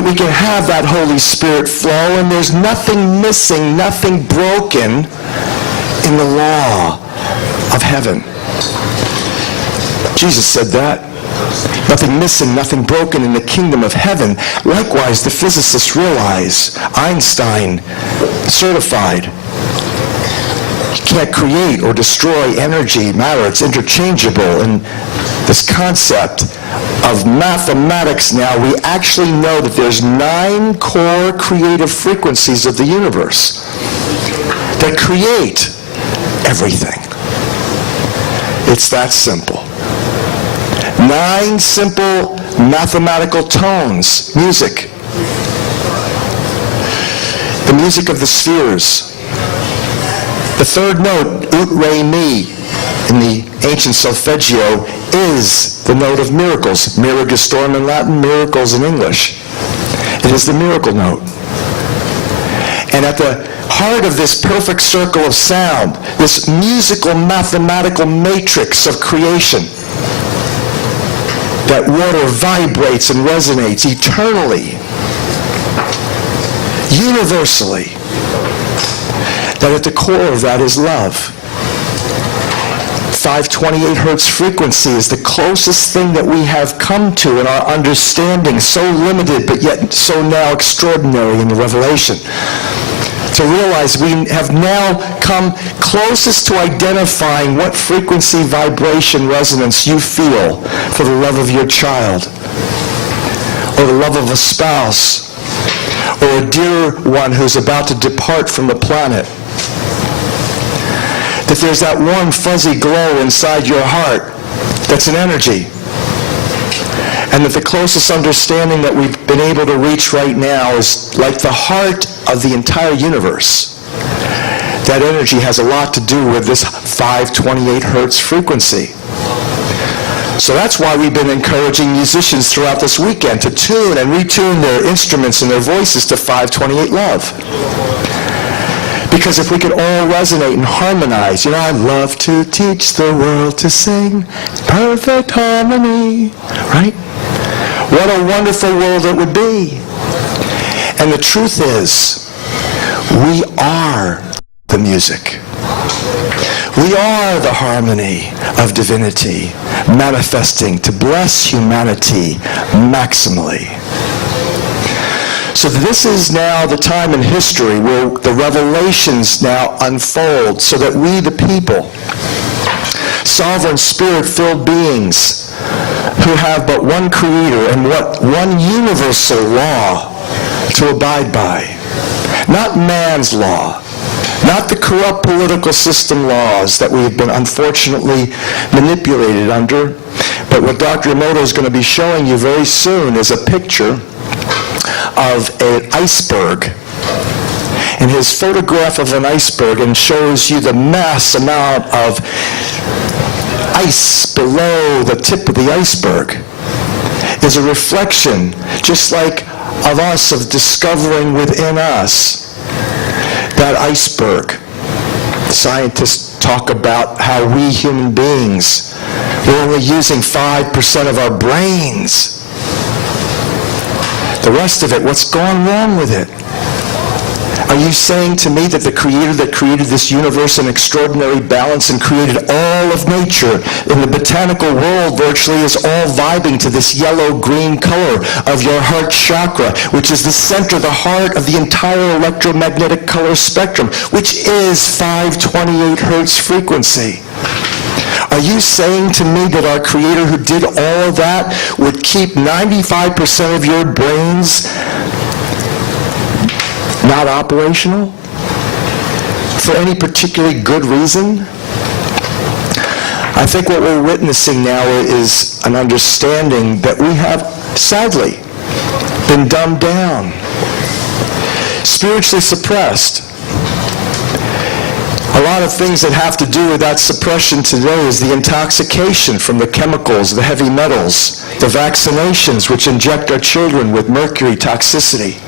that we can have that Holy Spirit flow, and there's nothing missing, nothing broken in the law of heaven. Jesus said that. Nothing missing, nothing broken in the kingdom of heaven. Likewise, the physicists realize, Einstein certified, you can't create or destroy energy, matter. It's interchangeable. And this concept of mathematics now, we actually know that there's 9 core creative frequencies of the universe that create everything. It's that simple. 9 simple mathematical tones, music. The music of the spheres. The third note, ut, re, mi, in the ancient solfeggio, is the note of miracles. Miragestorm in Latin, miracles in English. It is the miracle note. And at the heart of this perfect circle of sound, this musical mathematical matrix of creation, that water vibrates and resonates eternally, universally, that at the core of that is love. 528 hertz frequency is the closest thing that we have come to in our understanding, so limited but yet so now extraordinary in the revelation. To realize we have now come closest to identifying what frequency, vibration, resonance you feel for the love of your child, or the love of a spouse, or a dear one who's about to depart from the planet. That there's that warm, fuzzy glow inside your heart that's an energy. And that the closest understanding that we've been able to reach right now is like the heart of the entire universe. That energy has a lot to do with this 528 hertz frequency. So that's why we've been encouraging musicians throughout this weekend to tune and retune their instruments and their voices to 528 love. Because if we could all resonate and harmonize, I love to teach the world to sing perfect harmony, right? What a wonderful world it would be. And the truth is, we are the music. We are the harmony of divinity, manifesting to bless humanity maximally. So this is now the time in history where the revelations now unfold so that we, the people, sovereign spirit-filled beings who have but one creator and one universal law to abide by. Not man's law, not the corrupt political system laws that we've been unfortunately manipulated under, but what Dr. Emoto is going to be showing you very soon is a picture of an iceberg, and his photograph of an iceberg, and shows you the mass amount of ice below the tip of the iceberg is a reflection, just like of us, of discovering within us that iceberg. Scientists talk about how we human beings, we're only using 5% of our brains. The rest of it, what's gone wrong with it? Are you saying to me that the Creator that created this universe in extraordinary balance and created all of nature in the botanical world virtually is all vibing to this yellow-green color of your heart chakra, which is the center, the heart of the entire electromagnetic color spectrum, which is 528 hertz frequency? Are you saying to me that our Creator who did all of that would keep 95% of your brains not operational for any particularly good reason? I think what we're witnessing now is an understanding that we have, sadly, been dumbed down, spiritually suppressed. A lot of things that have to do with that suppression today is the intoxication from the chemicals, the heavy metals, the vaccinations which inject our children with mercury toxicity.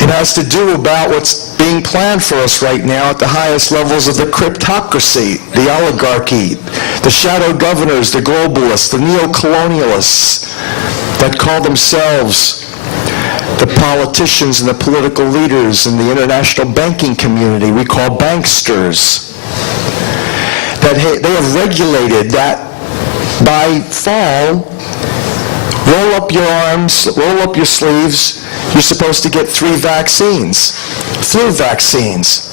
It has to do about what's being planned for us right now at the highest levels of the cryptocracy, the oligarchy, the shadow governors, the globalists, the neo-colonialists, that call themselves the politicians and the political leaders in the international banking community, we call banksters, that they have regulated that by fall, roll up your arms, roll up your sleeves, you're supposed to get 3 vaccines, flu vaccines.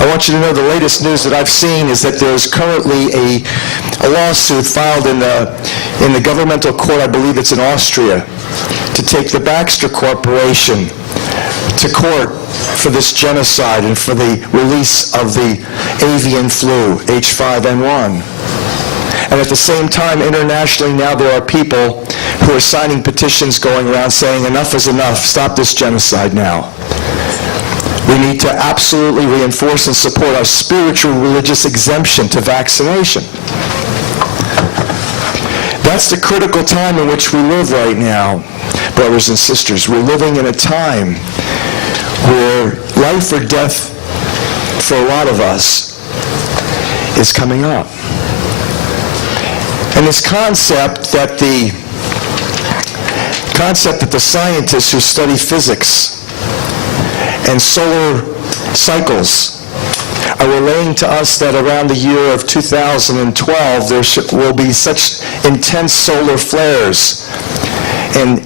I want you to know the latest news that I've seen is that there's currently a lawsuit filed in the governmental court, I believe it's in Austria, to take the Baxter Corporation to court for this genocide and for the release of the avian flu, H5N1. And at the same time, internationally now there are people who are signing petitions going around saying enough is enough, stop this genocide now. We need to absolutely reinforce and support our spiritual religious exemption to vaccination. That's the critical time in which we live right now, brothers and sisters. We're living in a time where life or death for a lot of us is coming up. And this concept that the scientists who study physics and solar cycles are relaying to us that around the year of 2012 there will be such intense solar flares and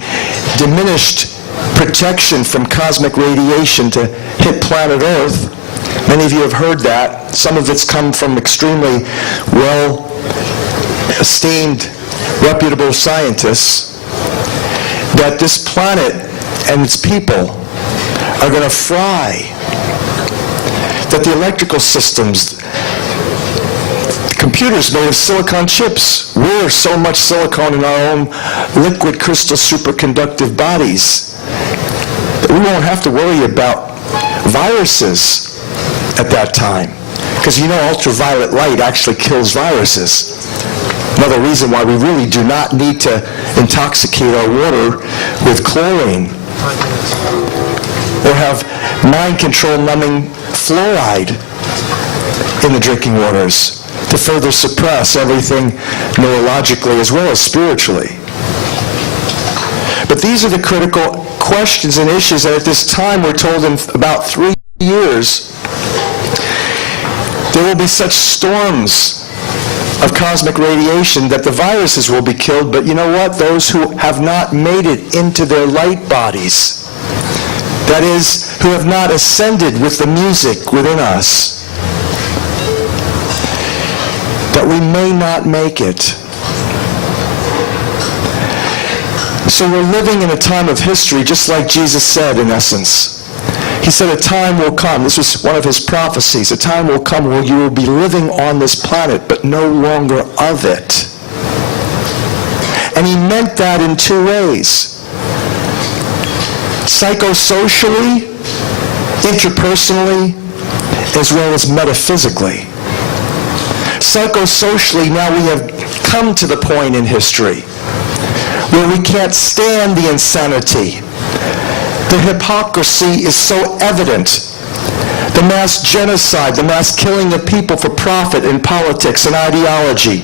diminished protection from cosmic radiation to hit planet Earth. Many of you have heard that. Some of it's come from extremely well-esteemed, reputable scientists, that this planet and its people are going to fry, that the electrical systems, computers made of silicon chips, we're so much silicon in our own liquid crystal superconductive bodies that we won't have to worry about viruses at that time. Because you know ultraviolet light actually kills viruses. Another reason why we really do not need to intoxicate our water with chlorine or have mind control numbing fluoride in the drinking waters to further suppress everything neurologically as well as spiritually. But these are the critical questions and issues that at this time we're told in about 3 years there will be such storms of cosmic radiation that the viruses will be killed, but you know what? Those who have not made it into their light bodies, that is, who have not ascended with the music within us, that we may not make it. So we're living in a time of history, just like Jesus said, in essence. He said a time will come, this was one of his prophecies, a time will come where you will be living on this planet, but no longer of it. And he meant that in 2 ways. Psychosocially, interpersonally, as well as metaphysically. Psychosocially, now we have come to the point in history where we can't stand the insanity. The hypocrisy is so evident. The mass genocide, the mass killing of people for profit in politics and ideology.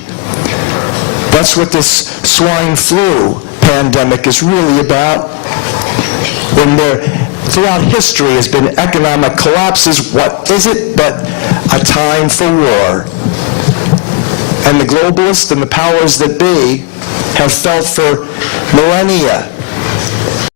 That's what this swine flu pandemic is really about. When there, throughout history, has been economic collapses, what is it but a time for war? And the globalists and the powers that be have felt for millennia